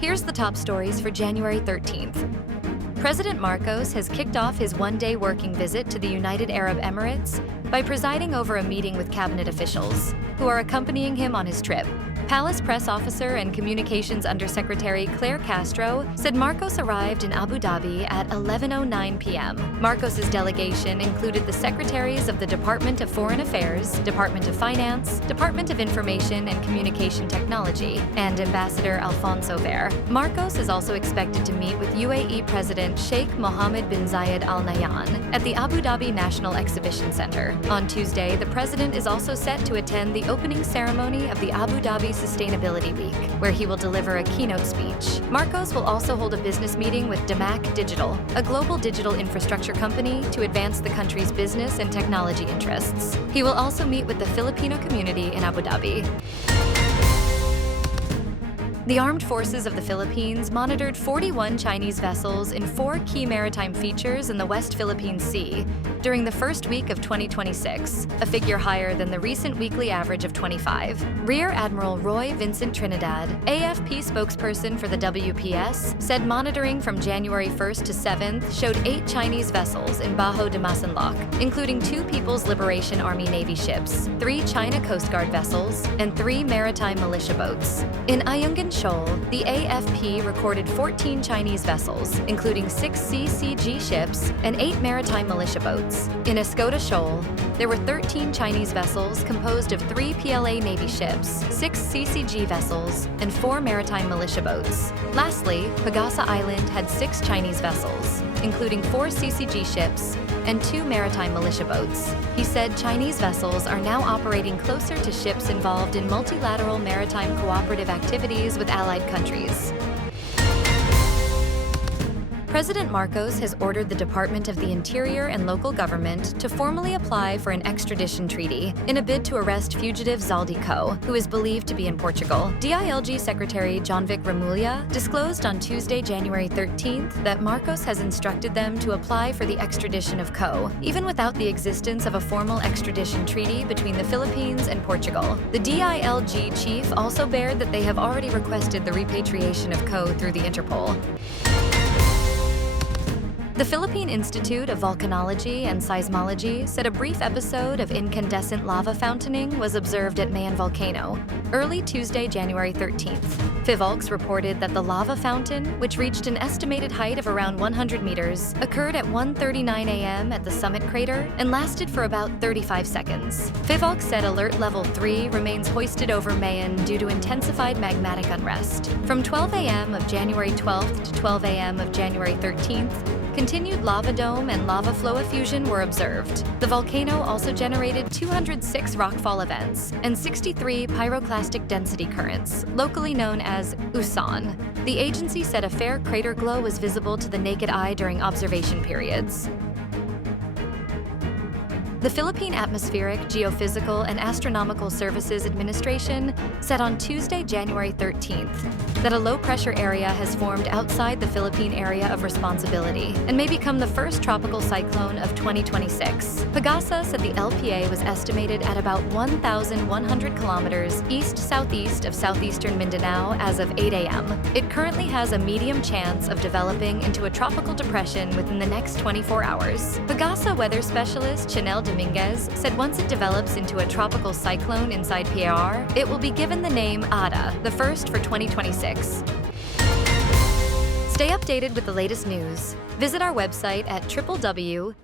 Here's the top stories for January 13th. President Marcos has kicked off his one-day working visit to the United Arab Emirates by presiding over a meeting with cabinet officials, who are accompanying him on his trip. Palace press officer and communications undersecretary Claire Castro said Marcos arrived in Abu Dhabi at 11:09 p.m. Marcos's delegation included the secretaries of the Department of Foreign Affairs, Department of Finance, Department of Information and Communication Technology, and Ambassador Alfonso Ver. Marcos is also expected to meet with UAE President Sheikh Mohammed bin Zayed Al Nahyan at the Abu Dhabi National Exhibition Center. On Tuesday, the president is also set to attend the opening ceremony of the Abu Dhabi Sustainability Week, where he will deliver a keynote speech. Marcos will also hold a business meeting with Damac Digital, a global digital infrastructure company, to advance the country's business and technology interests. He will also meet with the Filipino community in Abu Dhabi. The Armed Forces of the Philippines monitored 41 Chinese vessels in 4 key maritime features in the West Philippine Sea during the first week of 2026, a figure higher than the recent weekly average of 25. Rear Admiral Roy Vincent Trinidad, AFP spokesperson for the WPS, said monitoring from January 1st to 7th showed 8 Chinese vessels in Bajo de Masinloc, including 2 People's Liberation Army Navy ships, 3 China Coast Guard vessels, and 3 maritime militia boats. In Ayungin Shoal, the AFP recorded 14 Chinese vessels, including 6 CCG ships and 8 maritime militia boats. In Escoda Shoal, there were 13 Chinese vessels composed of 3 PLA Navy ships, 6 CCG vessels, and 4 maritime militia boats. Lastly, PAGASA Island had 6 Chinese vessels, including 4 CCG ships and 2 maritime militia boats. He said Chinese vessels are now operating closer to ships involved in multilateral maritime cooperative activities with allied countries. President Marcos has ordered the Department of the Interior and local government to formally apply for an extradition treaty in a bid to arrest fugitive Zaldy Co, who is believed to be in Portugal. DILG Secretary Johnvic Remulla disclosed on Tuesday, January 13th, that Marcos has instructed them to apply for the extradition of Co, even without the existence of a formal extradition treaty between the Philippines and Portugal. The DILG chief also bared that they have already requested the repatriation of Co through the Interpol. The Philippine Institute of Volcanology and Seismology said a brief episode of incandescent lava fountaining was observed at Mayon Volcano early Tuesday, January 13th. Phivolcs reported that the lava fountain, which reached an estimated height of around 100 meters, occurred at 1:39 a.m. at the summit crater and lasted for about 35 seconds. Phivolcs said Alert Level 3 remains hoisted over Mayon due to intensified magmatic unrest. From 12 a.m. of January 12th to 12 a.m. of January 13th, continued lava dome and lava flow effusion were observed. The volcano also generated 206 rockfall events and 63 pyroclastic density currents, locally known as usan. The agency said a fair crater glow was visible to the naked eye during observation periods. The Philippine Atmospheric, Geophysical, and Astronomical Services Administration said on Tuesday, January 13th, that a low-pressure area has formed outside the Philippine area of responsibility and may become the first tropical cyclone of 2026. PAGASA said the LPA was estimated at about 1,100 kilometers east-southeast of southeastern Mindanao as of 8 a.m. It currently has a medium chance of developing into a tropical depression within the next 24 hours. PAGASA weather specialist Chanel Dominguez said once it develops into a tropical cyclone inside PAR, it will be given the name ADA, the first for 2026. Stay updated with the latest news. Visit our website at www.mb.com.ph.